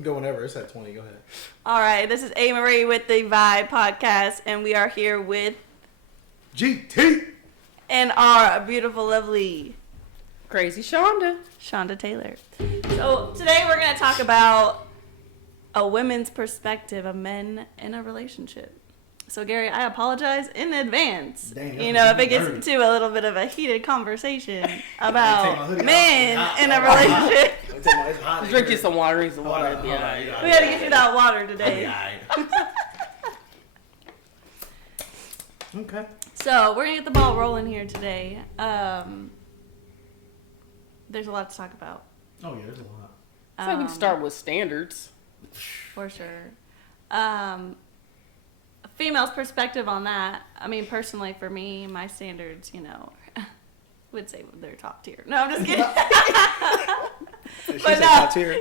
can go whenever. It's at 20. Go ahead. All right, this is A. Marie with the Vibe Podcast, and we are here with GT and our beautiful, lovely Crazy Shonda Taylor. So today we're going to talk about a women's perspective of men in a relationship. So Gary, I apologize in advance. Dang, if it gets into a little bit of a heated conversation about men in a relationship. Drink you some water. We had to get you that water today. Okay. So we're gonna get the ball rolling here today. There's a lot to talk about. Oh yeah, there's a lot. So we can start with standards. For sure. A female's perspective on that. I mean, personally, for me, my standards, would say they're top tier. No, I'm just kidding. But no. Top tier.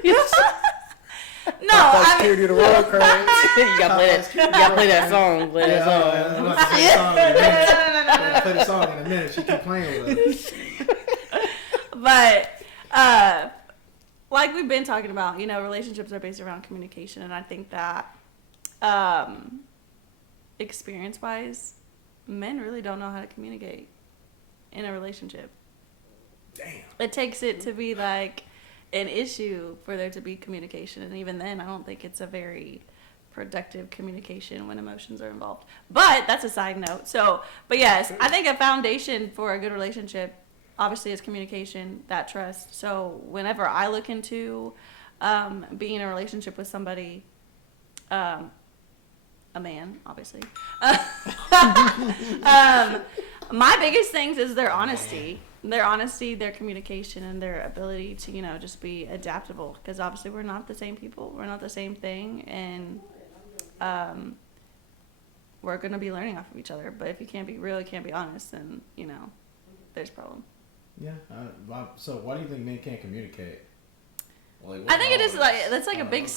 No, I mean, tier to the road, Craig. You gotta play that song. Play that song. Play the song in a minute. She keep playing with us. But like we've been talking about, relationships are based around communication, and I think that experience-wise, men really don't know how to communicate in a relationship. Damn. It takes it to be like an issue for there to be communication, and even then I don't think it's a very productive communication when emotions are involved. But that's a side note. But yes, I think a foundation for a good relationship obviously is communication, that trust. So whenever I look into being in a relationship with somebody, a man, obviously, my biggest things is their honesty. Their communication, and their ability to, just be adaptable. Because obviously we're not the same people. We're not the same thing. And we're going to be learning off of each other. But if you can't be real, you can't be honest, then, there's a problem. Yeah. So why do you think men can't communicate? I think it is that's like a big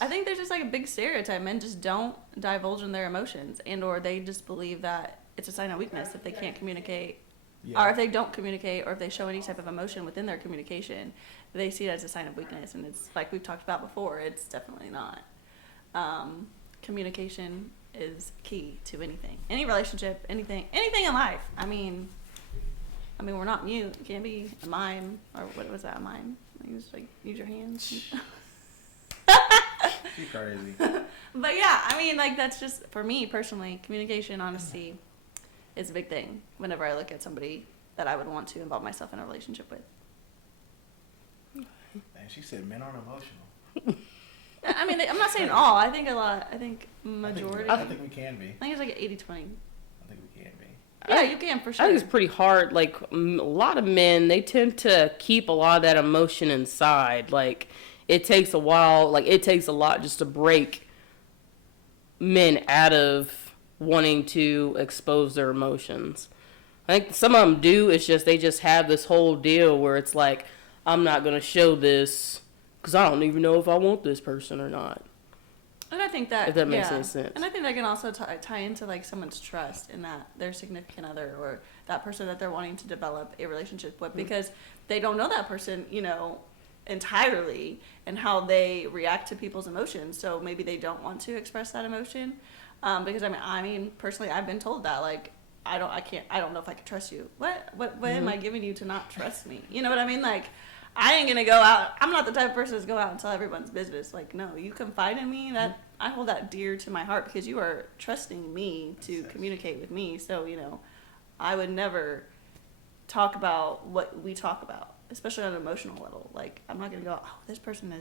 I think there's just like a big stereotype. Men just don't divulge in their emotions, and or they just believe that it's a sign of weakness if they can't communicate. Yeah. Or if they don't communicate, or if they show any type of emotion within their communication, they see it as a sign of weakness. And it's like we've talked about before, it's definitely not. Communication is key to anything. Any relationship, anything in life. I mean, we're not mute. You can't be a mime, or what was that, a mime? Use your hands. She's crazy. But yeah, that's just, for me personally, communication, honesty, is a big thing whenever I look at somebody that I would want to involve myself in a relationship with. Man, she said men aren't emotional. I'm not saying all. I think majority. I think we can be. I think it's like 80-20. I think we can be. Yeah, you can, for sure. I think it's pretty hard. Like, a lot of men, they tend to keep a lot of that emotion inside. Like, it takes a while. Like, it takes a lot just to break men out of wanting to expose their emotions. I think some of them do. It's just they just have this whole deal where it's like, I'm not going to show this because I don't even know if I want this person or not. And I think that, if that makes any sense. And I think that can also tie into like someone's trust in that their significant other or that person that they're wanting to develop a relationship with, because they don't know that person, entirely, and how they react to people's emotions. So maybe they don't want to express that emotion. Because I mean, personally, I've been told that, like, I don't know if I can trust you. What am I giving you to not trust me? You know what I mean? Like, I ain't gonna go out. I'm not the type of person that's go out and tell everyone's business. Like, no, you confide in me. That I hold that dear to my heart because you are trusting me to communicate with me. So, I would never talk about what we talk about, especially on an emotional level. Like, I'm not gonna go, oh, this person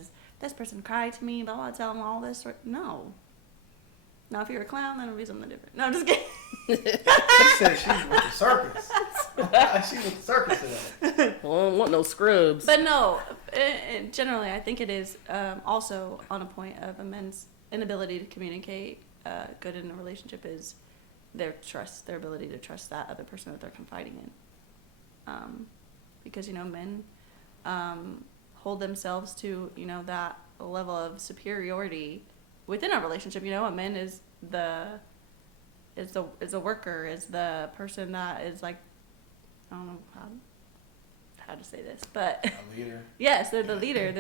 cried to me, blah, blah, tell them all this. No. Now, if you're a clown, then it'll be something different. No, I'm just kidding. She said she's with the circus. She's with the circus today. Well, I don't want no scrubs. But no, generally, I think it is also on a point of a man's inability to communicate good in a relationship is their trust, their ability to trust that other person that they're confiding in. Because, men hold themselves to, that level of superiority within a relationship. A man is the worker, is the person that is like, I don't know how how to say this, but A leader. yes, they're the leader.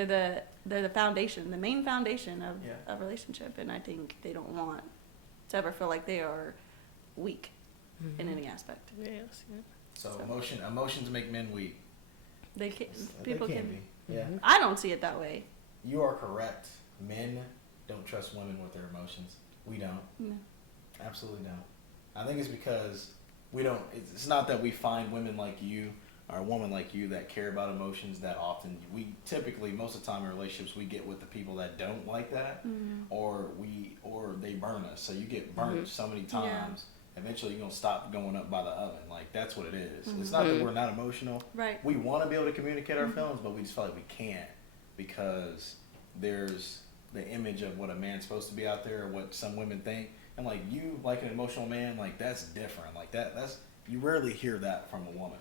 They're the foundation, the main foundation of Yeah. a relationship, and I think they don't want to ever feel like they are weak in any aspect. Yes. So So. emotions make men weak. They can, They people can can. be. Yeah. I don't see it that way. You are correct. Men don't trust women with their emotions. We don't. No. Absolutely don't. I think it's because we don't. It's not that we find women like you or a woman like you that care about emotions that often. We typically, most of the time in relationships, we get with the people that don't like that, or they burn us. So you get burnt so many times. Eventually, you're gonna stop going up by the oven. Like that's what it is. It's not that we're not emotional. Right. We want to be able to communicate our feelings, but we just feel like we can't because there's the image of what a man's supposed to be out there, or what some women think. And like you, like an emotional man, like that's different. Like that's you rarely hear that from a woman.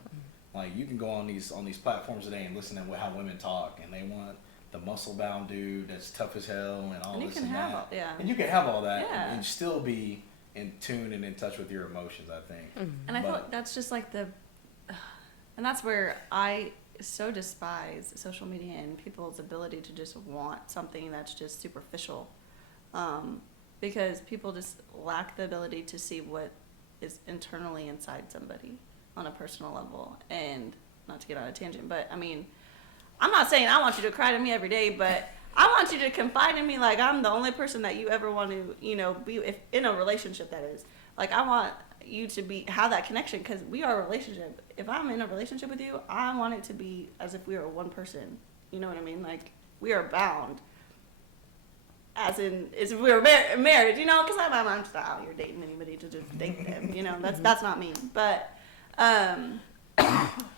Like you can go on these platforms today and listen to how women talk, and they want the muscle bound dude that's tough as hell and all And you this can and have that. all- yeah. And you can have all that Yeah. and still be in tune and in touch with your emotions, I think. And I feel But- like that's just like and that's where I so despise social media and people's ability to just want something that's just superficial. Because people just lack the ability to see what is internally inside somebody on a personal level. And not to get on a tangent, but I mean, I'm not saying I want you to cry to me every day, but I want you to confide in me like I'm the only person that you ever want to, be in a relationship, that is. Like I want you to have that connection because we are a relationship. If I'm in a relationship with you, I want it to be as if we were one person. You know what I mean? Like we are bound. As if we were married, because I'm just out here dating anybody to just date them. That's not me. But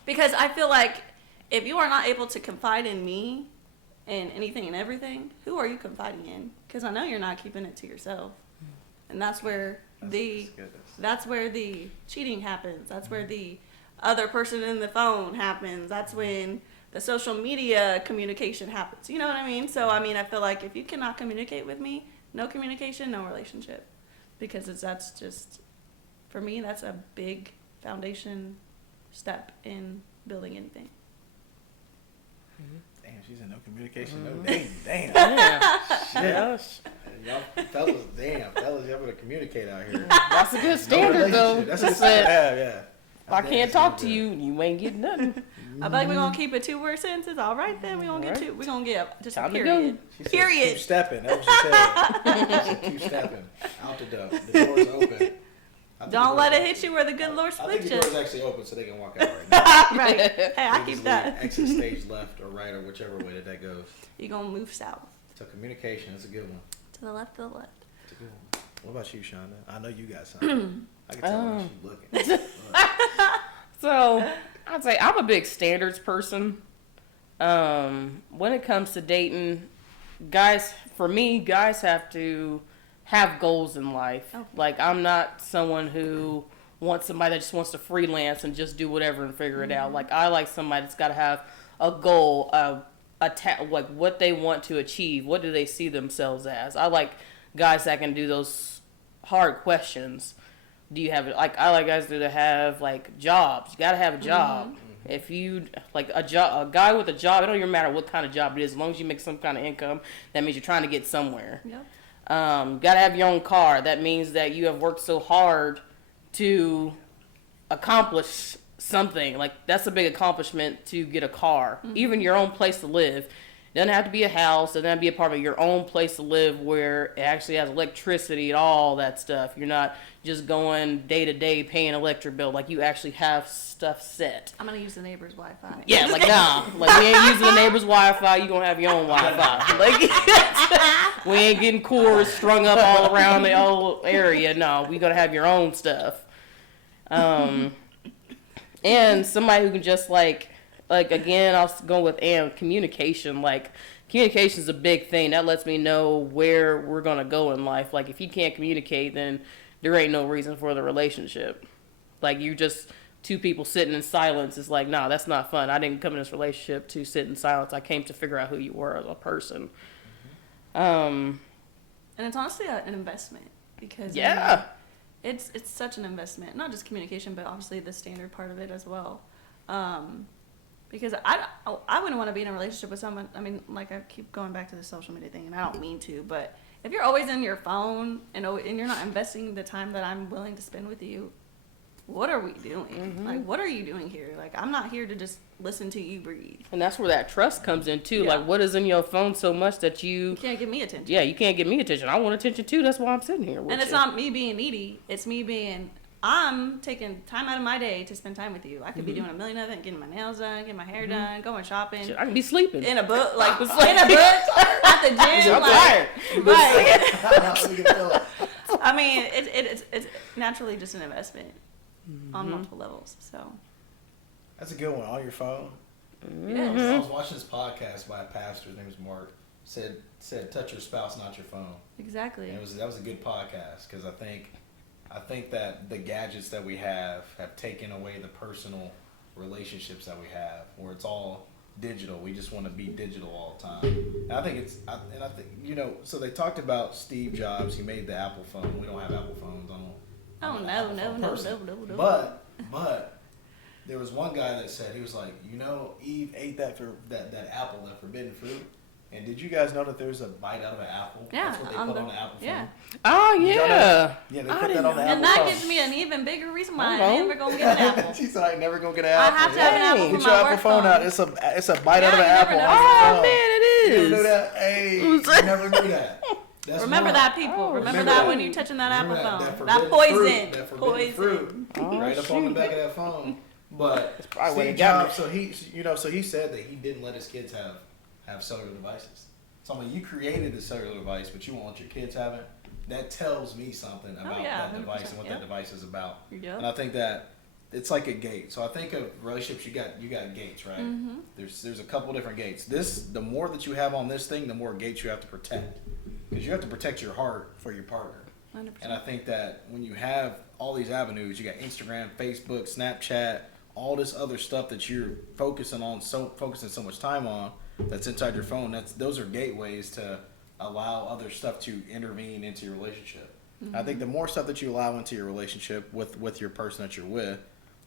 because I feel like if you are not able to confide in me in anything and everything, who are you confiding in? Because I know you're not keeping it to yourself, and that's where that's where the cheating happens. That's where the other person in the phone happens. That's when the social media communication happens. You know what I mean? So, I feel like if you cannot communicate with me, no communication, no relationship. Because that's just, for me, that's a big foundation step in building anything. Damn, she's in no communication, no dating. Damn. Yes. Y'all fellas, y'all better communicate out here. That's a good standard, though. That's a good standard to have, yeah. If I can't talk to you, you ain't getting nothing. I feel like we're gonna keep it 2-word sentences. All right, then we're gonna get All right. two. We're gonna get just Time a to period. She said Period. two-stepping. That was what she said. She said two-stepping. Out the door. The door's open. I think Don't the let door's it hit you where the good Lord I think splits the you. door's actually open so they can walk out right now. Right. Hey, I They keep just that. leave Exit stage left or right or whichever way that goes. You're gonna move south. So communication, that's a good one. To the left, to the left. That's a good one. What about you, Shonda? I know you got something. I can tell when she's looking. So, I'd say I'm a big standards person. When it comes to dating, guys have to have goals in life. Oh. Like, I'm not someone who wants somebody that just wants to freelance and just do whatever and figure it out. Like, I like somebody that's got to have a goal, like what they want to achieve. What do they see themselves as? I like guys that can do those hard questions. Do you have, like, I like guys that have, like, jobs. You got to have a job. If you, like, a guy with a job, it don't even matter what kind of job it is. As long as you make some kind of income, that means you're trying to get somewhere. Yep. Got to have your own car. That means that you have worked so hard to accomplish something. Like, that's a big accomplishment to get a car. Even your own place to live. It doesn't have to be a house. It doesn't have to be a apartment. Your own place to live where it actually has electricity and all that stuff. You're not just going day to day paying electric bill. Like, you actually have stuff set. I'm gonna use the neighbor's Wi-Fi. Yeah, like, nah. Like, we ain't using the neighbor's Wi-Fi. You gonna have your own Wi-Fi. Like, we ain't getting cords strung up all around the whole area. No, we gonna have your own stuff. And somebody who can just, like again, I'll go with communication. Like, communication is a big thing. That lets me know where we're gonna go in life. Like, if you can't communicate, then there ain't no reason for the relationship. Like, you just two people sitting in silence. It's like, nah, that's not fun. I didn't come in this relationship to sit in silence. I came to figure out who you were as a person. And it's honestly an investment because Yeah. it's such an investment. Not just communication, but obviously the standard part of it as well. Because I wouldn't want to be in a relationship with someone. I mean, like, I keep going back to the social media thing, and I don't mean to, but if you're always in your phone and you're not investing the time that I'm willing to spend with you, what are we doing? Like, what are you doing here? Like, I'm not here to just listen to you breathe. And that's where that trust comes in too. Yeah. Like, what is in your phone so much that You can't give me attention. yeah, you can't give me attention. I want attention too. That's why I'm sitting here with And it's you. not me being needy. It's me being, I'm taking time out of my day to spend time with you. I could be doing a million other things, getting my nails done, getting my hair done, going shopping. Shit, I can be sleeping. In a book, like in a book, at the gym. I'm like, tired. Right. We can feel it. I mean, it's naturally just an investment on multiple levels. So, That's a good one. On your phone. yes. I was watching this podcast by a pastor. His name was Mark. Said touch your spouse, not your phone. Exactly. And that was a good podcast because I think that the gadgets that we have taken away the personal relationships that we have, where it's all digital. We just want to be digital all the time. And I think so they talked about Steve Jobs. He made the Apple phone. We don't have Apple phones. Oh, I'm an no, Apple no, phone no, person. no. But there was one guy that said, he was like, Eve ate that apple, that forbidden fruit. And did you guys know that there's a bite out of an apple? Yeah, That's what they put on the Apple phone. yeah. Oh Did y'all know yeah. that? Yeah, they I put that didn't on the know. Apple And that phone. gives me an even bigger reason why Hello. I never gonna get an apple. She said I ain't never gonna get an I apple. have to have an apple Hey. for Get your my Apple work phone out. It's a bite out of an Yeah, you never apple. know. on your Oh phone. man, it You is. never knew that? Hey, you never knew that. That's Remember one. that, people. Oh, remember remember that that. when you're touching that Apple Remember phone. that That forbidden poison. fruit, that forbidden fruit, Oh, right up on the shoot. back of that phone. But probably what Steve it got Jobs, so he said that he didn't let his kids have cellular devices. So I mean, you created the cellular device, but you won't let your kids have it. That tells me something about yeah, that device and what 100%, that yeah. device is about. Yep. And I think that it's like a gate. So I think of relationships, you got gates, right? Mm-hmm. There's a couple different gates. The more that you have on this thing, the more gates you have to protect, because you have to protect your heart for your partner. 100%. And I think that when you have all these avenues, you got Instagram, Facebook, Snapchat, all this other stuff that you're focusing so much time on, that's inside your phone. Those are gateways to allow other stuff to intervene into your relationship. Mm-hmm. I think the more stuff that you allow into your relationship with your person that you're with,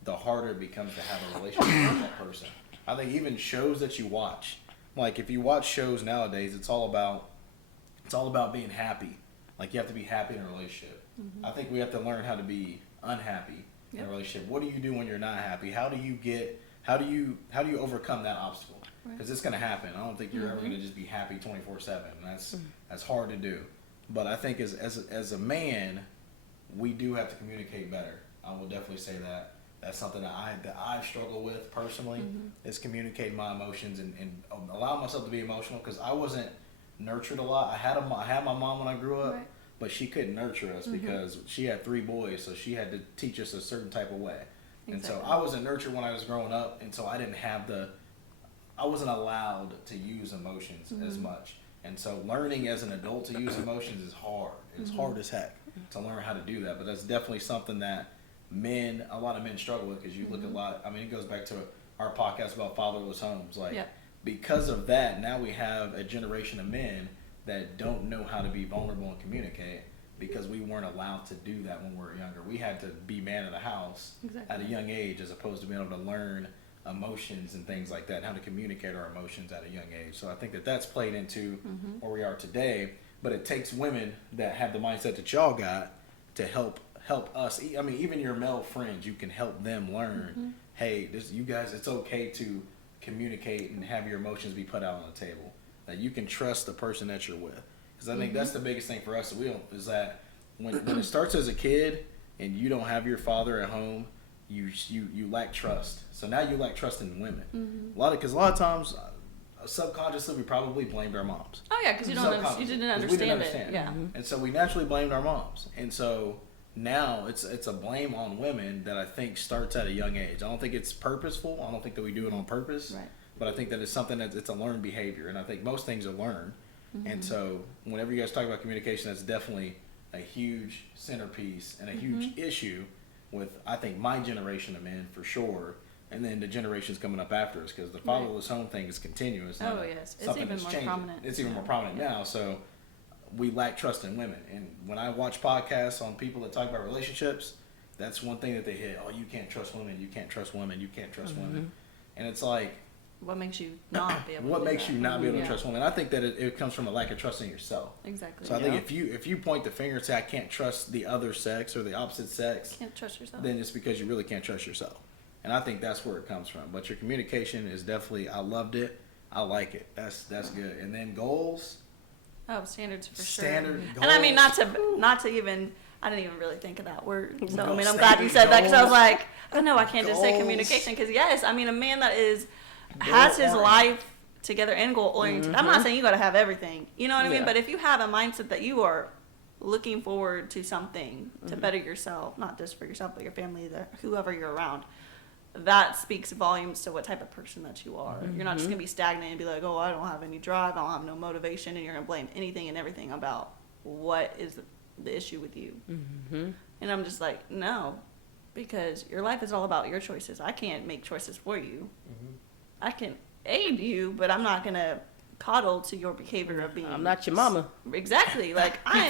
the harder it becomes to have a relationship with that person. I think even shows that you watch, like if you watch shows nowadays, it's all about being happy. Like you have to be happy in a relationship. Mm-hmm. I think we have to learn how to be unhappy in a relationship. What do you do when you're not happy? How do you overcome that obstacle? Because it's going to happen. I don't think you're ever going to just be happy 24/7. That's hard to do. But I think as a man, we do have to communicate better. I will definitely say that. That's something that I struggle with personally, is communicating my emotions and allowing myself to be emotional, because I wasn't nurtured a lot. I had my mom when I grew up, Right. but she couldn't nurture us because she had 3 boys, so she had to teach us a certain type of way. And so Exactly. I wasn't nurtured when I was growing up, and so I wasn't allowed to use emotions as much. And so learning as an adult to use emotions is hard. It's hard as heck to learn how to do that. But that's definitely something that a lot of men struggle with, because you look it goes back to our podcast about fatherless homes. Like, Yep. because of that, now we have a generation of men that don't know how to be vulnerable and communicate, because we weren't allowed to do that when we were younger. We had to be man of the house Exactly. at a young age, as opposed to being able to learn emotions and things like that, and how to communicate our emotions at a young age. So I think that's played into where we are today. But it takes women that have the mindset that y'all got to help us. I mean, even your male friends, you can help them learn. Hey, you guys, it's okay to communicate and have your emotions be put out on the table. That you can trust the person that you're with. Because I think that's the biggest thing for us. Is that when it starts as a kid and you don't have your father at home, you lack trust. So now you lack trust in women. A lot of times, subconsciously, we probably blamed our moms. Oh yeah, because you didn't 'Cause we didn't understand it. understand. Yeah. And so we naturally blamed our moms. And so now it's a blame on women that I think starts at a young age. I don't think it's purposeful. I don't think that we do it on purpose. Right. But I think that it's something it's a learned behavior. And I think most things are learned. And so whenever you guys talk about communication, that's definitely a huge centerpiece and a huge issue with, I think, my generation of men for sure. And then the generations coming up after us, because the fatherless home thing is continuous. Oh, yes. It's something even that's more changing. prominent. It's even Yeah. more prominent Yeah. now. So we lack trust in women. And when I watch podcasts on people that talk about relationships, that's one thing that they hit. Oh, you can't trust women. You can't trust women. You can't trust women. And it's like, what makes you not be able What to do makes that? you not be able to Yeah. trust women? I think that it comes from a lack of trust in yourself. Exactly. So I think if you point the finger and say I can't trust the other sex or the opposite sex, Can't trust yourself. then it's because you really can't trust yourself. And I think that's where it comes from. But your communication is definitely, I loved it. I like it. That's good. And then goals. Oh, standards for Standard sure. goals. And I mean, not to even, I didn't even really think of that word. So I mean, I'm Standard glad you said that because I was goals. like, oh no, I can't just say Goals. communication because yes, I mean, a man that has his Goal-oriented. life together and goal oriented. I'm not saying you got to have everything, you know what I mean? Yeah. But if you have a mindset that you are looking forward to something to better yourself, not just for yourself but your family, whoever you're around, that speaks volumes to what type of person that you are. You're not just gonna be stagnant and be like, oh, I don't have any drive, I don't have no motivation, and you're gonna blame anything and everything about what is the issue with you. And I'm just like, no, because your life is all about your choices. I can't make choices for you. I can aid you, but I'm not gonna coddle to your behavior of being. I'm not your mama. Exactly. Like I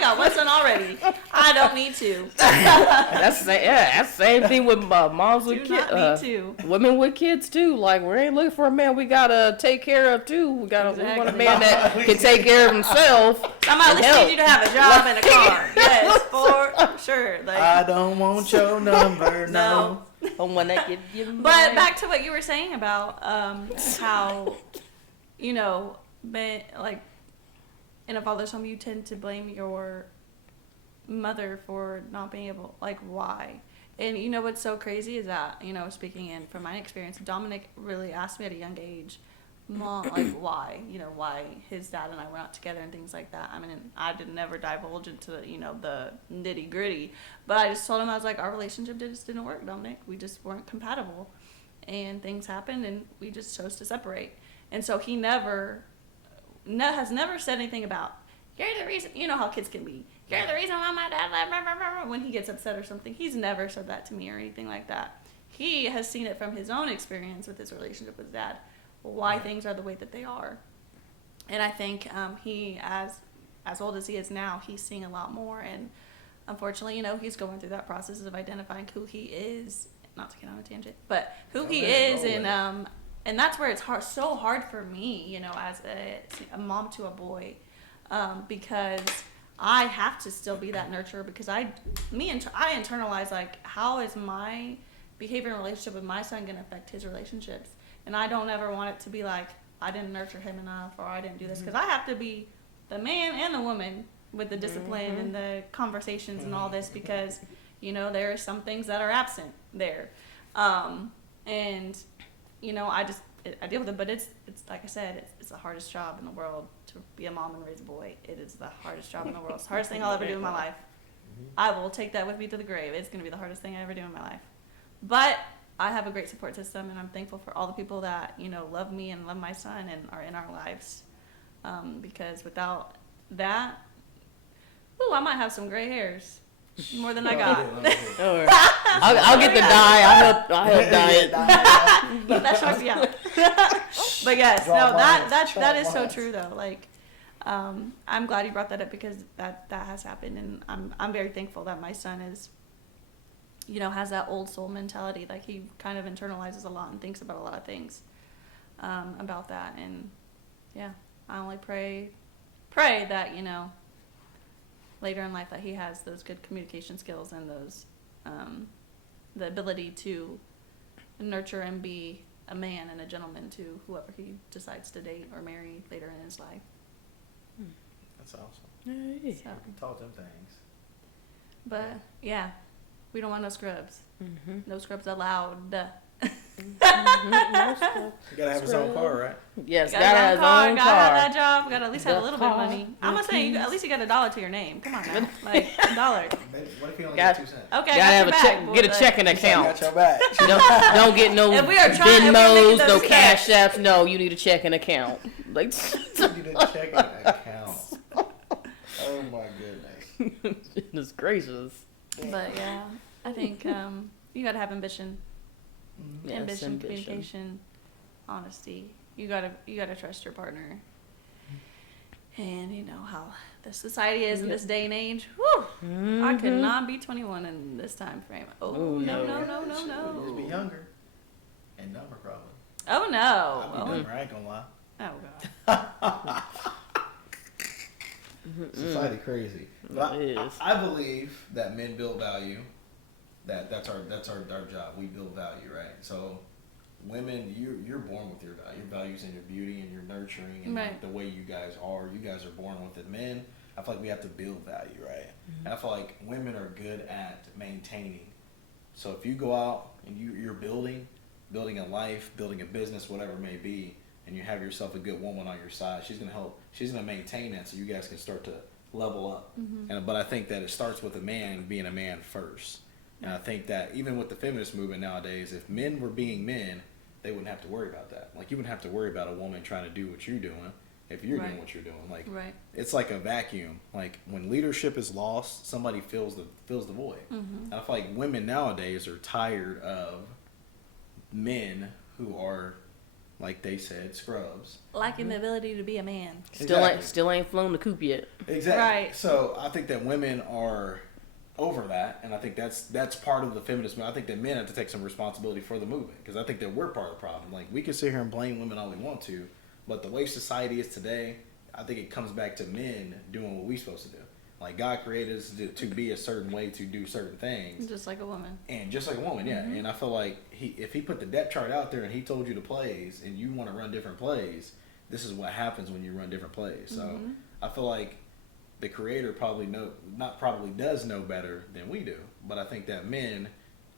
got one son already. I don't need to. That's the same thing with moms with Do kids. not need to. Women with kids too. Like we ain't looking for a man we gotta take care of too. We want a Exactly. man that can take care of himself. I'm at and least help. need you to have a job and a car. Yes, for sure. Like I don't want your number, no. no. I wanna give you But back to what you were saying about how, you know, like in a father's home, you tend to blame your mother for not being able, like, why? And you know what's so crazy is that, you know, speaking in from my experience, Dominic really asked me at a young age, Mom, like, why? You know, why his dad and I were not together and things like that. I mean, I did never divulge into, you know, the nitty gritty, but I just told him, I was like, our relationship just didn't work, Dominic. We just weren't compatible. And things happened and we just chose to separate. And so he has never said anything about, you're the reason, you know how kids can be. You're the reason why my dad left, blah, blah, blah, blah, when he gets upset or something. He's never said that to me or anything like that. He has seen it from his own experience with his relationship with dad, why things are the way that they are. And I think he, as old as he is now, he's seeing a lot more. And unfortunately, you know, he's going through that process of identifying who he is, not to get on a tangent, but who he is. And that's where it's so hard for me, you know, as a mom to a boy, because I have to still be that nurturer because I internalize, like, how is my behavior and relationship with my son going to affect his relationships? And I don't ever want it to be like, I didn't nurture him enough or I didn't do this, because I have to be the man and the woman with the discipline and the conversations and all this, because, you know, there are some things that are absent there. And, you know, I deal with it, but it's like I said, it's the hardest job in the world to be a mom and raise a boy. It is the hardest job in the world. It's the hardest thing I'll ever do in my life. I will take that with me to the grave. It's going to be the hardest thing I ever do in my life. But I have a great support system, and I'm thankful for all the people that, you know, love me and love my son and are in our lives. Because without that, I might have some gray hairs. More than I got. Or I'll get the dye. I'll help dye it. Get that Sharpie out. But yes, no, that is so true though. Like, I'm glad you brought that up because that has happened, and I'm very thankful that my son is, you know, has that old soul mentality. Like, he kind of internalizes a lot and thinks about a lot of things about that. And yeah, I only pray that, you know, later in life that he has those good communication skills and those the ability to nurture and be a man and a gentleman to whoever he decides to date or marry later in his life. That's awesome. So, You can talk them things. but yeah, we don't want no scrubs. No scrubs allowed. You gotta have his own car, right? Yes, Gotta gotta have have a car, his gotta own have car. that job, gotta at least have a The little bit of car, money. the I'm gonna say keys. at least you got $1 to your name. Come on now, like $1. What if he only Got- got 2 cents? Okay, Gotta I have got a your check. back, Get a boy, checking Got account. your back. Don't get no If we are trying- if we're making Venmos, no those cash steps. apps. No, you need a checking account. Like, You need a checking account. Oh my goodness. goodness gracious. But yeah, I think you gotta have ambition. Yes, Ambition, communication, honesty. You gotta trust your partner. And you know how the society is in this day and age. Whew, I could not be 21 in this time frame. Oh, Oh, no, no. no, no, no, Just be no. younger and dumber, probably. Oh no. I'd be Oh, dumber, I ain't gonna lie. God. Society crazy. But It is. I believe that men build value. That's our job. We build value, right? So women, you're born with your value. Your values in your beauty and your nurturing and Right. the way you guys are. You guys are born with it. Men, I feel like we have to build value, right? And I feel like women are good at maintaining. So if you go out and you're building a life, building a business, whatever it may be, and you have yourself a good woman on your side, she's gonna help. She's gonna maintain that, so you guys can start to level up. But I think that it starts with a man being a man first. And I think that even with the feminist movement nowadays, if men were being men, they wouldn't have to worry about that. Like, you wouldn't have to worry about a woman trying to do what you're doing if you're doing Right. what you're doing. Like, Right. it's like a vacuum. Like, when leadership is lost, somebody fills the void. And I feel like women nowadays are tired of men who are, like they said, scrubs. Lacking the ability to be a man. Still ain't flown the coop yet. Exactly. Right. So I think that women are over that, and I think that's part of the feminist movement. I think that men have to take some responsibility for the movement, because I think that we're part of the problem. Like, we can sit here and blame women all we want to, but the way society is today, I think it comes back to men doing what we're supposed to do. Like, God created us to be a certain way, to do certain things. Just like a woman. And just like a woman, yeah. And I feel like if he put the depth chart out there and he told you the plays and you want to run different plays, this is what happens when you run different plays. So I feel like the creator does know better than we do. But I think that men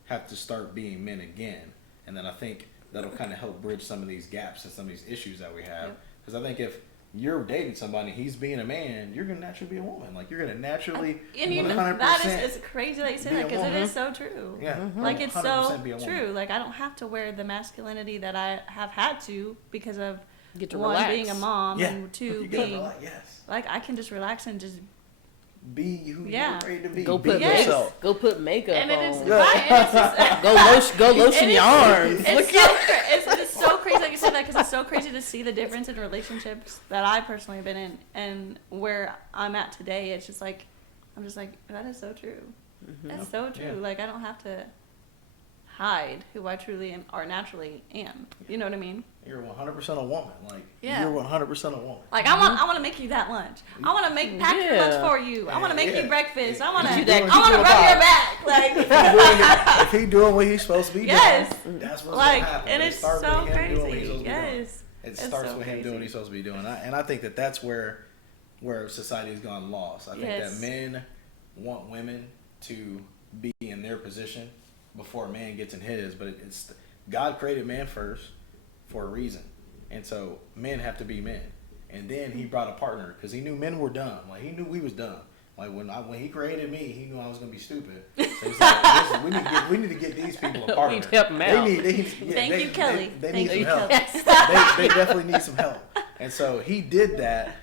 have to start being men again. And then I think that'll kind of help bridge some of these gaps and some of these issues that we have. Because I think if you're dating somebody, he's being a man, you're gonna naturally be a woman. Like, you're gonna naturally, And you 100%. that is it's crazy that you say be that, a because it woman. is so true. Yeah, Like, it's 100% so be a woman. true. Like, I don't have to wear the masculinity that I have had to because of Get to one, relax. being a mom, Yeah, and two, you gotta being relax, yes. like, I can just relax and just Be who Yeah. you're ready to be. Go Be put Yes. yourself. go put makeup and it is on. right, and it's just Go lotion It your is- arms. it's just so crazy that you said that, because it's so crazy to see the difference in relationships that I personally have been in and where I'm at today. It's just like, I'm just like, that is so true. That's so true. Yeah. Like, I don't have to hide who I truly am or naturally am. You know what I mean? You're 100% a woman. Like, Yeah. you're 100% a woman. Like, I want to make you that lunch. I want to pack your lunch Yeah. for you. I want to make Yeah. you breakfast. I want to You that I want to keep rub your your back. Like, If he doing what he's supposed to be Yes. doing, that's what's like, gonna happen. and It it's starts so with him doing what he's crazy. supposed to be doing. Yes. It It's starts so with him doing what crazy. he's supposed to be doing. And I think that that's where society has gone lost. I think Yes. that men want women to be in their position before a man gets in his. But it's God created man first for a reason. And so men have to be men. And then he brought a partner because he knew men were dumb. Like, he knew we was dumb. Like, when he created me, he knew I was gonna be stupid. So he's like, listen, we need to get these people a partner. We help 'em out. Thank you, Kelly. They Thank need you, some help. Kelly. They definitely need some help. And so he did that.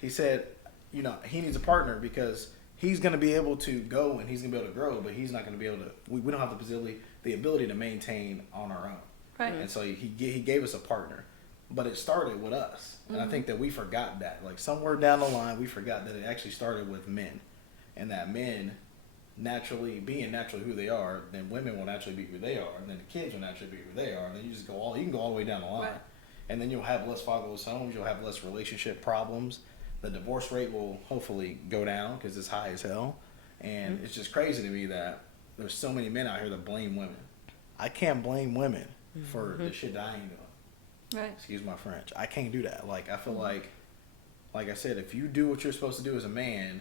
He said, he needs a partner because he's going to be able to go and he's going to be able to grow, but he's not going to be able to. We don't have the ability to maintain on our own. Right. And so he gave us a partner, but it started with us, and I think that we forgot that. Like, somewhere down the line, we forgot that it actually started with men, and that men being naturally who they are, then women will naturally be who they are, and then the kids will naturally be who they are, and then you can go all the way down the line. Right. And then you'll have less fatherless homes. You'll have less relationship problems. The divorce rate will hopefully go down because it's high as hell. And it's just crazy to me that there's so many men out here that blame women. I can't blame women for the shit that I ain't doing. Right. Excuse my French. I can't do that. Like, I feel like I said, if you do what you're supposed to do as a man,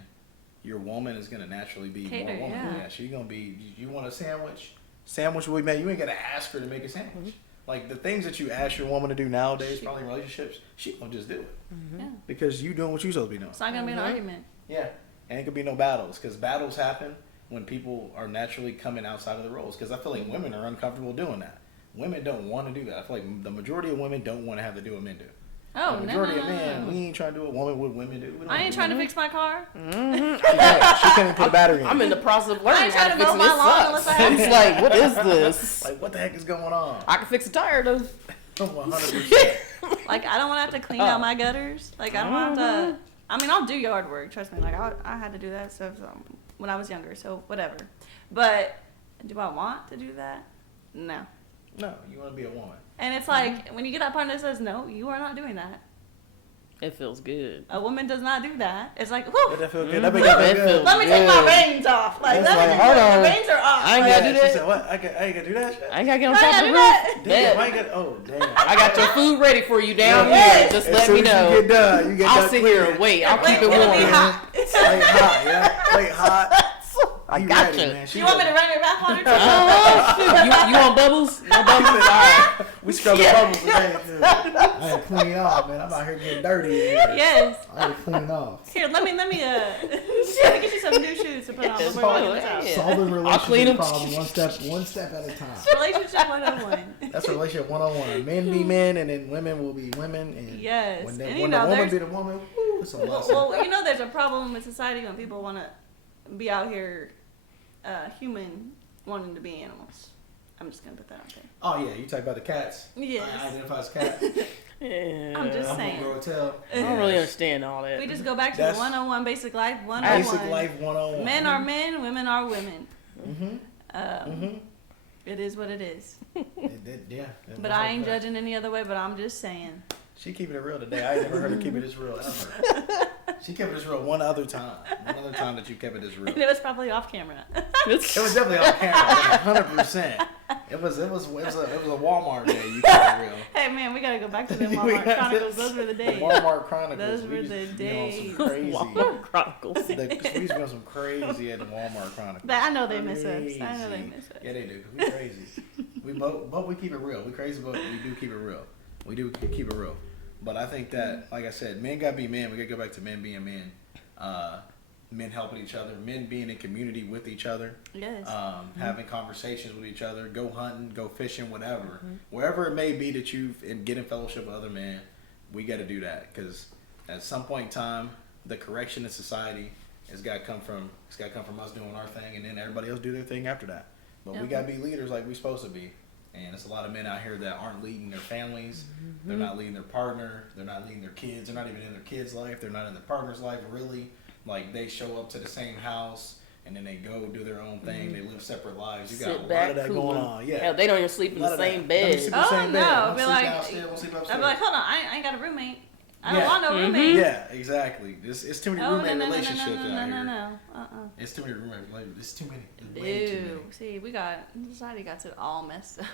your woman is going to naturally be Cater, more woman. yeah. She's going to be, you want a sandwich? Sandwich will be made. You ain't got to ask her to make a sandwich. Like, the things that you ask your woman to do nowadays, probably in relationships, she gonna just do it. Yeah. Because you doing what you supposed to be doing. It's not gonna be an argument. Yeah. And it could be no battles. Because battles happen when people are naturally coming outside of the roles. Because I feel like women are uncomfortable doing that. Women don't want to do that. I feel like the majority of women don't want to have to do what men do. Oh, The no, majority no, of men, no. we ain't trying to do what women do. We don't I ain't trying to fix my car. She can't even put a battery in. I'm in the process of I learning ain't how trying to to fix mow my lawn unless I have I'm to. just like, what is this? Like, what the heck is going on? I can fix a tire though. 100%. Like, I don't want to have to clean out my gutters. Like, I don't have to. I mean, I'll do yard work. Trust me. Like, I had to do that stuff when I was younger. So whatever. But do I want to do that? No. No, you want to be a woman. And it's like, when you get that partner that says, no, you are not doing that. It feels good. A woman does not do that. It's like, But whoo, that feel good. That make Mhm. you feel It good. feels- let me take my Yeah. reins off. Like, It's let me like, just hold the on. reins are off. I ain't Like, gotta do She that. said, what? I ain't gonna do that shit? I ain't gotta get on I top gotta of do the that. roof. Damn, Yeah. I ain't got. Oh, damn. I got your food ready for you down Yes. here. Just As let soon me as know. You get done. You get I'll done sit here cleaning. and wait. I'll Your keep it plate's gonna warm. be hot. Plate hot, yeah. Plate hot. I You got ready, you. man. She You want me to ready. run your bath water too? You want bubbles? No bubbles? All right. We scrubbing bubbles today. I had to clean off, man. I'm out here getting dirty. In here. Yes. I had to clean it off. Here, let me let me get you some new shoes to put on Yes, before we oh, get this out. yeah. Solving I'll clean 'em. relationship problem one step at a time. Relationship 101. That's a relationship 101. Men be men, and then women will be women. And Yes. when, And when you the know, woman there's be the woman, woo, it's a lesson. well, you know, there's a problem in society when people want to be out here, human wanting to be animals. I'm just gonna put that out there. Oh yeah, you talk about the cats. Yes. I identify as cat. Yeah. I'm just I'm saying. gonna grow a tail. I don't really understand all that. We just go back to That's- the 101 basic life 101. Basic life 101. Men are men, women are women. Mm-hmm. It is what it is. Yeah. But I ain't judging any other way, but I'm just saying. She keeping it real today. I ain't never heard her keep it this real ever. She kept it this real one other time. One other time that you kept it this real. And it was probably off camera. It was definitely on camera, 100%. It was a Walmart day. You kept it real. Hey man, we gotta go back to the We Walmart got Chronicles. this. Those were the The days. Walmart Chronicles. Those were we used the to be on some days. crazy. Walmart Chronicles. We used to be on some crazy at the Walmart Chronicles. But I know they miss us. I know they Crazy. miss us. Yeah, they do. We crazy. But we keep it real. We crazy, but we do keep it real. We do keep it real. But I think that, like I said, men gotta be men. We gotta go back to men being men. Men helping each other. Men being in community with each other. Yes. Having conversations with each other. Go hunting, go fishing, whatever. Wherever it may be that you get in fellowship with other men, we got to do that. Because at some point in time, the correction in society has got to come from us doing our thing, and then everybody else do their thing after that. But we got to be leaders like we're supposed to be. And there's a lot of men out here that aren't leading their families. They're not leading their partner. They're not leading their kids. They're not even in their kids' life. They're not in their partner's life, really. Like, they show up to the same house, and then they go do their own thing. They live separate lives. You got a lot of that going on. Yeah. Hell, they don't even sleep in the same bed. Oh, no. Be like, I'd I'd be like, hold on, I ain't got a roommate. I don't Yeah. want no roommate. Yeah, exactly. It's too many Oh, roommate no, relationships out here. no. It's too many roommate. It's too many. There's way too many. Ew. See, society got it all messed up.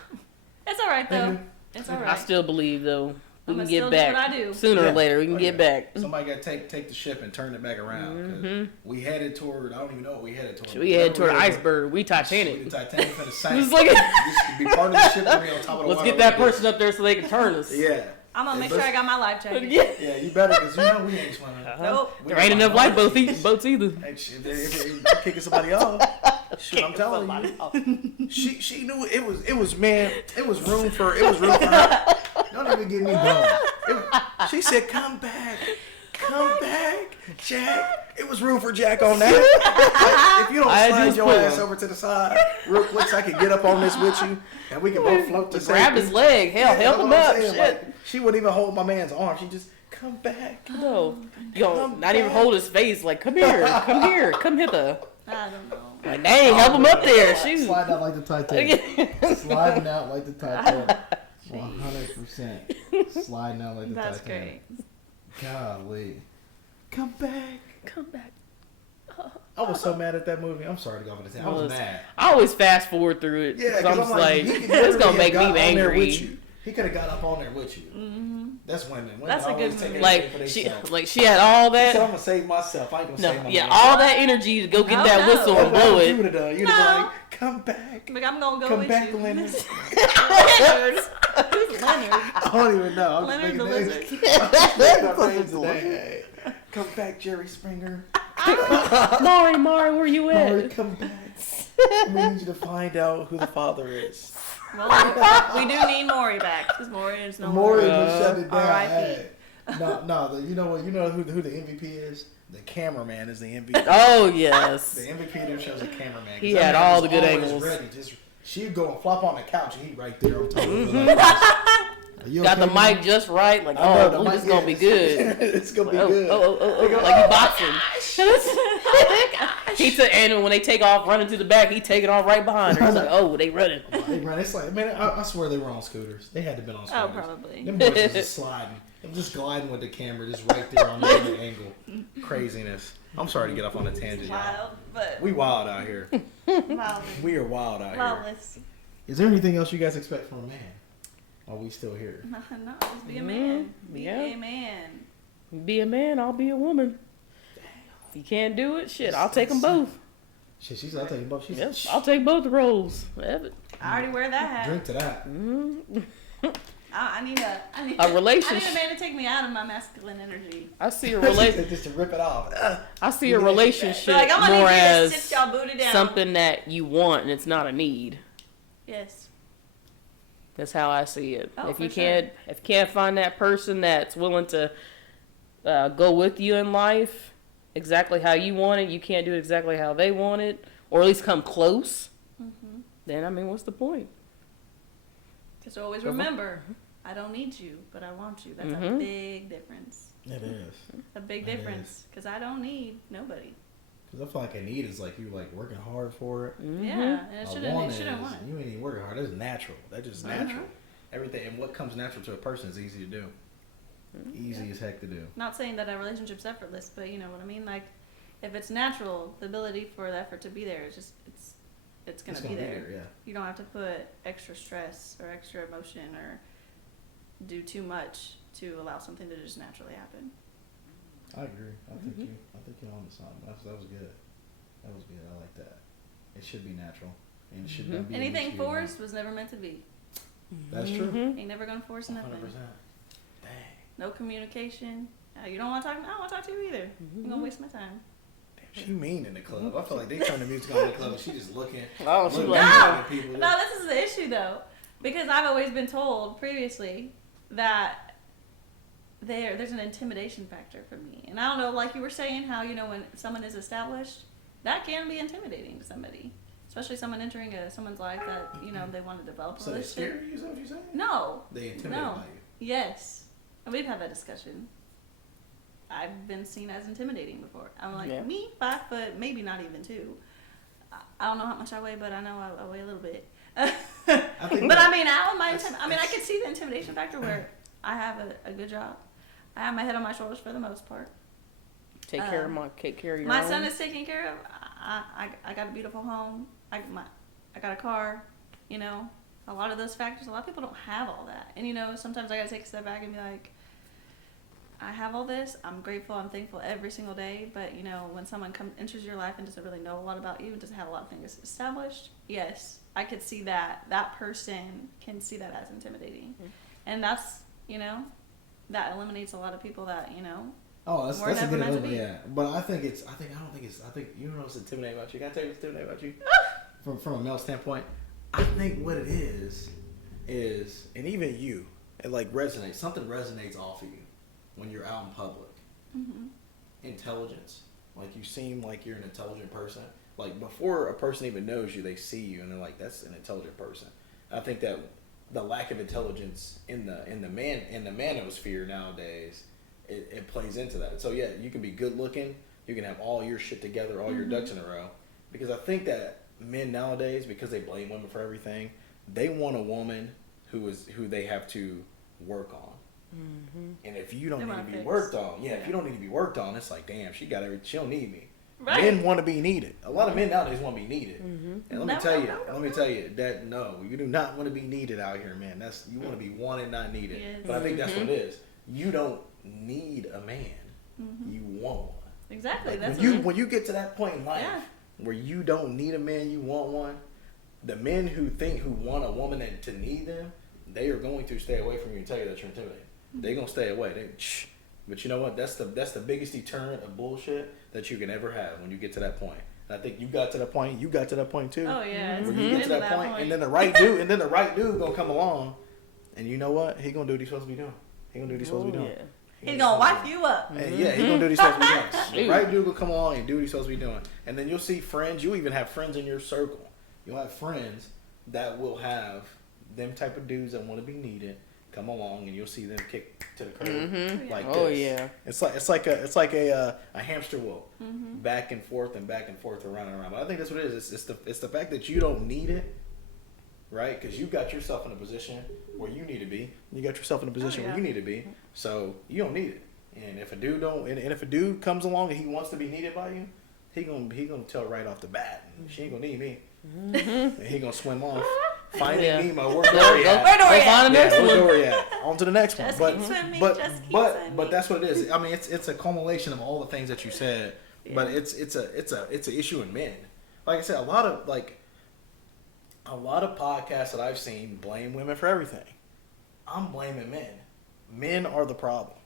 It's all right They though. do. It's all right. I still believe though we I'ma can still get do back what I do. sooner Yeah. or later. We can Oh, get yeah. back. Somebody got to take the ship and turn it back around. 'Cause we headed toward. I don't even know what we headed toward. We head toward Whatever we iceberg. We The Titanic. Titanic for the Just same. like Just be part of the ship and be on top of the let's water get that like this. person up there so they can turn us. Yeah. I'm gonna make sure I got my life jacket. Yeah. Yeah, you better, because you know we ain't swimming. Nope. We There ain't got enough my boats either. Hey, shit, if I'm kicking somebody off, shoot, I'm telling you. She knew it was it was room for her. Don't even get me going. She said, come back, Jack. It was room for Jack on that. Like, if you don't I slide just your pull ass him. over to the side real quick so I can get up on this with you, and we can both float to Grab safety. his leg. Hell, Yeah, help that's him what I'm up. saying. Shit. Like, she wouldn't even hold my man's arm. She just, come back. No. Yo, Come not even back. hold his face. Like, come here, come hither. I don't know. Like, dang, help him up there. Shoot. Sliding out like the Titanic. Sliding out like the Titanic. 100%. Sliding out like the That's Titanic. great. Golly. Come back. Come back. I was so mad at that movie. I'm sorry to go off on this. I was mad. I always fast forward through it. Yeah, 'cause I'm just like, he could it's gonna literally make have me got on there with angry. you. He could have got up on there with you. Mm-hmm. That's women. Women That's a always good take movie. everything for Like themselves. she had all She said, I'm that. gonna save myself. I ain't gonna No, save my yeah, man. all that energy to go get Oh, that no. whistle and That's blow what you it. would have done. You'd have No. been like, come back. Like, I'm gonna go Come with back, you. Leonard. Leonard. Who's Leonard? I don't even know. I'm Leonard the just lizard. making names. Names today. Come back, Jerry Springer. Mari, where you at? Maury, come back. We need you to find out who the father is. Well, we do need Maury back because Maury is no more. Maury just shut it down. R.I.P. Hey. No, you know what? You know who the MVP is? The cameraman is the MVP. Oh yes. The MVP of them shows the cameraman. 'Cause He that had man all was the good always angles. Ready. She'd go and flop on the couch and he'd right there on top of her. Like this. You Got the okay, mic just right. Like, I know, the oh, mic- this is gonna be yeah, good. It's gonna be Oh, good. like you boxing. He took, and when they take off running to the back, he taking off right behind her. He's like, oh, they running. Hey, man, it's like, man, I swear they were on scooters. They had to have been on Oh, scooters. probably. Them boys was just sliding. They were just gliding with the camera, just right there on the other angle. Craziness. I'm sorry to get off on a tangent, y'all. Wild, but We wild out here. wild. We are wild out here. Wildless. Is there anything else you guys expect from a man? Are we still here? No, just be a man. Be Yeah. a man. Be a man, I'll be a woman. If you can't do it, shit, I'll take them both. Shit, she said, I'll take you both. She Yep, said, I'll take both roles. Whatever. I already wear that hat. drink to that. I need a A relationship. I need a man to take me out of my masculine energy. I see a She relation. said just to rip it off. I see a relationship Like, I'm gonna more need you to as sit y'all booty down. something that you want and it's not a need. Yes. That's how I see it. Oh, if you for can't, if you can't find that person that's willing to go with you in life, exactly how you want it, you can't do it exactly how they want it, or at least come close. Mm-hmm. Then I mean, what's the point? Just always remember, I don't need you, but I want you. That's a Mhm. big difference. It is. A big It difference. Because I don't need nobody. Because I feel like a need is like you like working hard for it. Mhm. Yeah, and it A shouldn't. want It shouldn't is, want it. you ain't even working hard. That's natural. That's just Uh-huh. natural. Everything and what comes natural to a person is easy to do. Easy as heck to do. Not saying that a relationship's effortless, but you know what I mean. Like, if it's natural, the ability for the effort to be there is just it's gonna, be there. Yeah. You don't have to put extra stress or extra emotion or do too much to allow something to just naturally happen. I agree. I think you're on to something. That was good. That was good. I like that. It should be natural. And it should not be Anything initiated. forced was never meant to be. That's true. Mhm. Ain't never gonna force 100%. nothing. Dang. No communication. You don't want to talk. I don't want to talk to you either. I'm gonna waste my time. She mean in the club. I feel like they turn the music on in the club and she just looking. Oh, she looking like, at people. No, this is the issue though, because I've always been told previously that there's an intimidation factor for me, and I don't know, like you were saying, how when someone is established, that can be intimidating to somebody, especially someone entering someone's life that they want to develop a So they relationship. scare you? Is that what you're saying? No, They intimidate No. by you. yes, and we've had that discussion. I've been seen as intimidating before. I'm like, Yeah. me, 5 foot, maybe not even 2. I don't know how much I weigh, but I know I weigh a little bit. I think But that- I mean, I could see the intimidation factor where I have a good job. I have my head on my shoulders for the most part. take care of your My own. son is taken care of. I got a beautiful home. I got a car. A lot of those factors. A lot of people don't have all that. And sometimes I gotta take a step back and be like, I have all this. I'm grateful. I'm thankful every single day. But when someone enters your life and doesn't really know a lot about you and doesn't have a lot of things established, yes, I could see that person can see that as intimidating, and that's that eliminates a lot of people that Oh, that's We're a never good meant to element, be. yeah. But I think you know what's intimidating about you. Can I tell you what's intimidating about you? from a male standpoint, I think what it is, and even you, it like resonates. Something resonates off of you when you're out in public. Mhm. Intelligence. Like you seem like you're an intelligent person. Like before a person even knows you, they see you and they're like, "That's an intelligent person." I think that the lack of intelligence in the manosphere nowadays, it plays into that. So yeah, you can be good looking, you can have all your shit together, all your ducks in a row. Because I think that men nowadays, because they blame women for everything, they want a woman who they have to work on. And if you don't They need wanna to be fix. worked on, if you don't need to be worked on, it's like, damn, she don't need me. Right. Men want to be needed. A lot of men nowadays want to be needed. And let me No, tell no, you, no, no, let me no. tell you that no, you do not want to be needed out here, man. You want to be wanted, not needed. Yes. But I think that's what it is. You don't need a man. You want one. Exactly. Like, That's when you get to that point in life Yeah. where you don't need a man, you want one. The men who want a woman to need them, they are going to stay away from you and tell you that you're intimidated. They're gonna stay away. But you know what? That's the biggest deterrent of bullshit that you can ever have when you get to that point. And I think you got to that point. You got to that point too. Oh yeah. Where It's you get to been that point, and then the right dude gonna come along, and you know what? He gonna do what he's supposed to be doing. He gonna do what he's supposed to be doing. He's gonna wipe you up. And yeah, he gonna do what he's supposed to be doing. The right dude will come along and do what he's supposed to be doing. And then you'll see friends. You even have friends in your circle. You'll have friends that will have them type of dudes that want to be needed, come along, and you'll see them kick to the curb Mm-hmm. like Oh this. yeah. It's like a hamster wheel, back and forth and around and around. But I think that's what it is. It's the fact that you don't need it, right? Because you got yourself in a position where you need to be. You got yourself in a position where you need to be. So you don't need it. And if a dude if a dude comes along and he wants to be needed by you, he gonna tell right off the bat, she ain't gonna need me. And he gonna swim off. Finding Nemo, where Dory at? Where Dory Find the at? next Where one. Dory at? On to the next Just one. keep swimming, but just keep but swimming. but that's what it is. I mean, it's a culmination of all the things that you said. But it's an issue in men. Like I said, a lot of podcasts that I've seen blame women for everything. I'm blaming men. Men are the problem.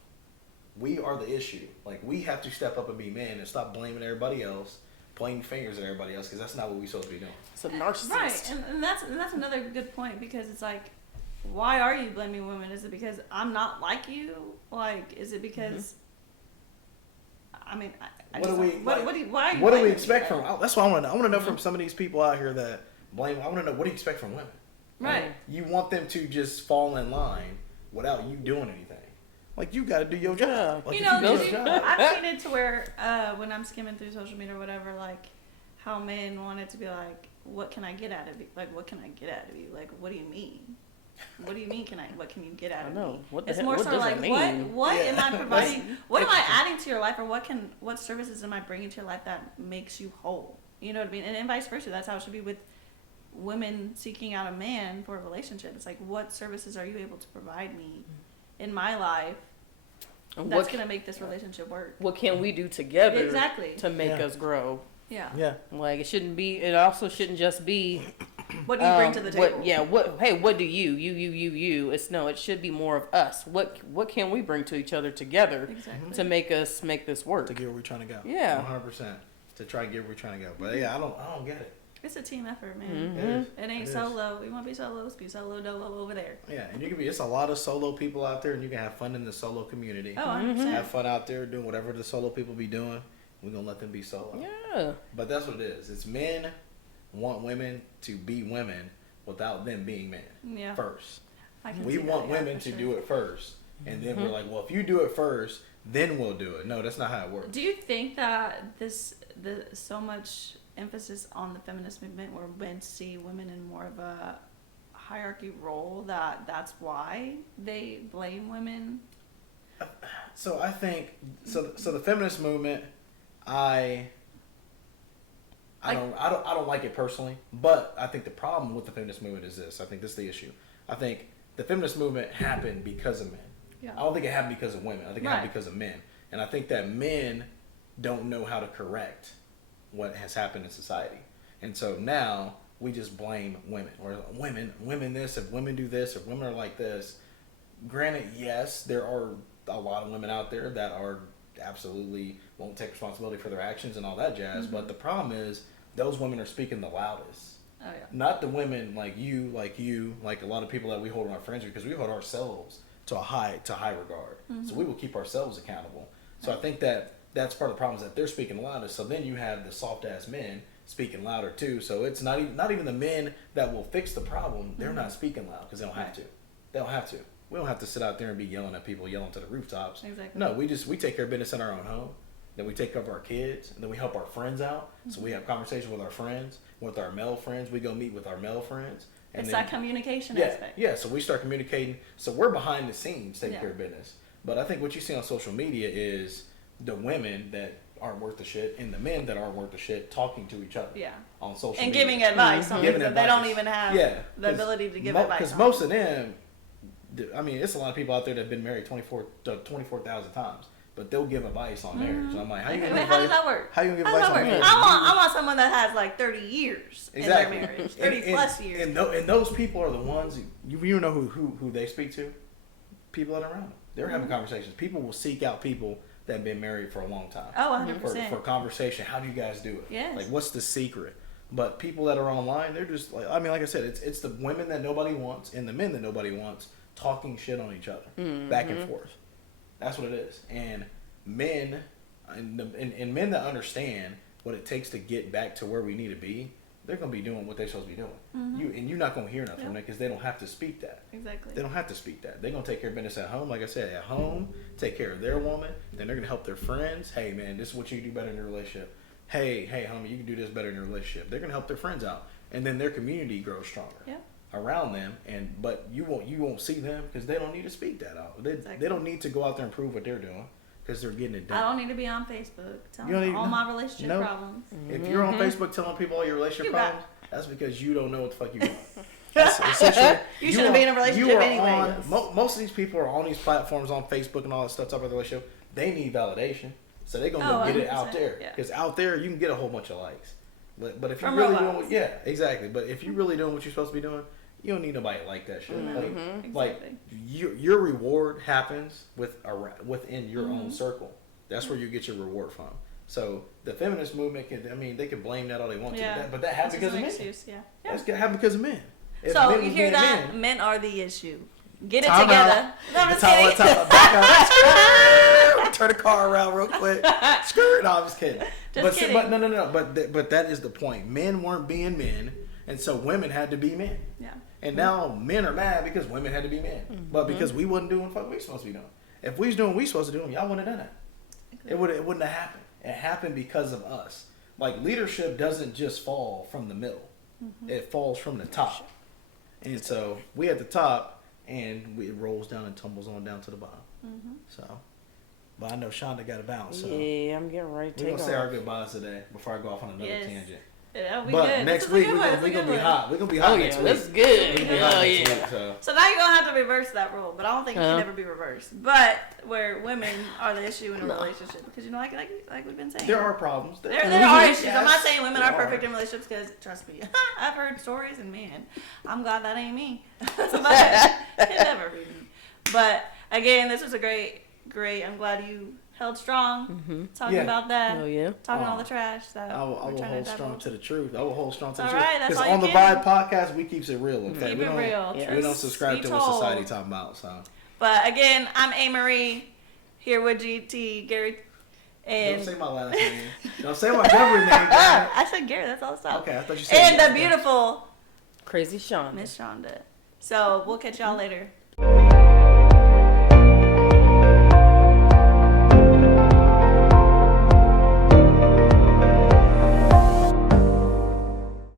We are the issue. Like, we have to step up and be men and stop blaming everybody else, pointing fingers at everybody else, because that's not what we're supposed to be doing. It's a narcissist. Right, and that's another good point, because it's like, why are you blaming women? Is it because I'm not like you? Like, is it because? I mean, I What just, do we? what do you, why? Are you What do we blaming expect me? from? That's what I want to know. I want to know from some of these people out here that blame. I want to know, what do you expect from women? Right. You want them to just fall in line without you doing anything. Like, you got to do your job. Like, You if know, do your job. I've seen it to where when I'm skimming through social media or whatever, like how men want it to be like, what can I get out of you? Like, what can I get out of you? Like, what do you mean? What do you mean? What can you get out of know. me? What the It's heck- more what sort of does like, that mean? what Yeah. am I providing? What am I adding to your life, or what services am I bringing to your life that makes you whole? You know what I mean? And vice versa. That's how it should be with women seeking out a man for a relationship. It's like, what services are you able to provide me in my life And that's what, going to make this relationship work? what can we do together Exactly. to make Yeah. us grow? Yeah. Yeah. Like, it also shouldn't just be What do you bring to the table? what do you? It should be more of us. What can we bring to each other together Exactly. to make this work? To get where we're trying to go. Yeah. 100%. To try and get where we're trying to go. But yeah, I don't get it. It's a team effort, man. Mm-hmm. It is. It ain't It is. solo. You want to be solo? Let's be solo dolo over there. Yeah, and it's a lot of solo people out there, and you can have fun in the solo community. Oh, 100%. Have fun out there doing whatever the solo people be doing. We're going to let them be solo. Yeah. But that's what it is. It's men want women to be women without them being men Yeah. first. I can We see that, want yeah, women for to sure. do it first. And then we're like, well, if you do it first, then we'll do it. No, that's not how it works. Do you think that the so much emphasis on the feminist movement, where men see women in more of a hierarchy role, that's why they blame women? So I think so the feminist movement, I don't like it personally, but I think the problem with the feminist movement is this. I think this is the issue. I think the feminist movement happened because of men. Yeah. I don't think it happened because of women. I think it happened Right. because of men. And I think that men don't know how to correct what has happened in society. And so now we just blame women. Or women this, if women do this, if women are like this. Granted, yes, there are a lot of women out there that are absolutely won't take responsibility for their actions and all that jazz. Mm-hmm. But the problem is those women are speaking the loudest. Oh yeah. Not the women like you, like a lot of people that we hold in our friends, because we hold ourselves to high regard. Mm-hmm. So we will keep ourselves accountable. So I think that's part of the problem, is that they're speaking the loudest. So then you have the soft ass men speaking louder too. So it's not even the men that will fix the problem. They're not speaking loud because they don't have to. They don't have to. We don't have to sit out there and be yelling at people, yelling to the rooftops. Exactly. No, we take care of business in our own home. Then we take care of our kids, and then we help our friends out. So we have conversations with our friends, with our male friends. We go meet with our male friends. And It's then, that communication yeah, aspect. yeah. So we start communicating. So we're behind the scenes taking Yeah. care of business. But I think what you see on social media is the women that aren't worth the shit and the men that aren't worth the shit talking to each other. Yeah. On social And media. giving advice on Giving things that they don't advice. even have Yeah, the ability to give advice Because on. most of them, I mean, it's a lot of people out there that have been married 24,000 times, but they'll give advice on marriage. And I'm like, how you gonna Wait, give how does advice? that work? How you gonna give How does advice that on work? marriage? I want someone that has like 30 years Exactly. in their marriage, 30 plus years. And those people are the ones you know who they speak to. People that are around them. They're having conversations. People will seek out people that have been married for a long time. Oh, 100%. For conversation. How do you guys do it? Yes. Like, what's the secret? But people that are online, they're just like, I mean, like I said, it's the women that nobody wants and the men that nobody wants talking shit on each other, back and forth. That's what it is. And men, and men that understand what it takes to get back to where we need to be, they're gonna be doing what they're supposed to be doing. Mm-hmm. You're not gonna hear nothing from them because they don't have to speak that. Exactly. They don't have to speak that. They're gonna take care of business at home, like I said, at home, take care of their woman. Then they're gonna help their friends. Hey man, this is what you can do better in your relationship. Hey homie, you can do this better in your relationship. They're gonna help their friends out, and then their community grows stronger Yep. around them. But you won't see them because they don't need to speak that out. They don't need to go out there and prove what they're doing because they're getting it done. I don't need to be on Facebook You don't telling need- all no. my relationship No. problems. If you're on Facebook telling people all your relationship You got- problems, that's because you don't know what the fuck you're doing. That's essentially, You shouldn't be in a relationship anyway. Most of these people are on these platforms on Facebook and all that stuff, talking about the relationship. They need validation, so they're gonna go get it out 100%, there. yeah. Because out there, you can get a whole bunch of likes. But if you're From really robots. doing, exactly. But if you're really doing what you're supposed to be doing, you don't need nobody like that shit. Like Exactly. your reward happens within your own circle. That's where you get your reward from. So the feminist movement they can blame that all they want Yeah. to, but that happened It's because just of an men. excuse, yeah. That's gonna happen because of men. If So men you was hear being that? men- Men are the issue. Get it Time together. out. No, I'm just Time kidding. out, back up. Turn the car around real quick. Skirt. No, I'm just kidding. Just kidding. But no. But that is the point. Men weren't being men, and so women had to be men. Yeah. And now men are mad because women had to be men, but because we wasn't doing what we were supposed to be doing. If we was doing what we supposed to do, y'all wouldn't have done that. It wouldn't have happened. It happened because of us. Like leadership doesn't just fall from the middle; it falls from the top. And so we at the top, and it rolls down and tumbles on down to the bottom. So, but I know Shonda got to bounce. So Yeah, I'm getting ready to we're take gonna say our off. goodbyes today before I go off on another Yes. tangent. Yeah, we But good. next This is a week good we're one. gonna, This is we a gonna good be one. hot. We're gonna be hot Oh next yeah, week. that's good. We're gonna be hot Oh next yeah. week, so. So now you're gonna have to reverse that rule, but I don't think it Huh? can ever be reversed. But where women are the issue in a relationship, because like we've been saying, There are problems. there are issues. Yes, I'm not saying women there are perfect in relationships, because trust me, I've heard stories, and man, I'm glad that ain't me. But it never be me. But again, this was a great. I'm glad you held strong, talking Yeah. about that, Oh yeah. talking all the trash that I will we're trying hold to strong divulge. to the truth. I will hold strong to the All truth. right, that's all you on the can Vibe podcast, we keeps it real. Okay? Keep we it don't, real. Yeah. We don't Truth subscribe be to what told. society talking about. So But again, I'm A. Marie, here with GT, Gary, and don't say my last name. Don't say my government name. Guy. I said Gary, that's all the stuff. Okay, I thought you said. And the okay. beautiful Crazy Sean. Miss Shonda. So we'll catch y'all later.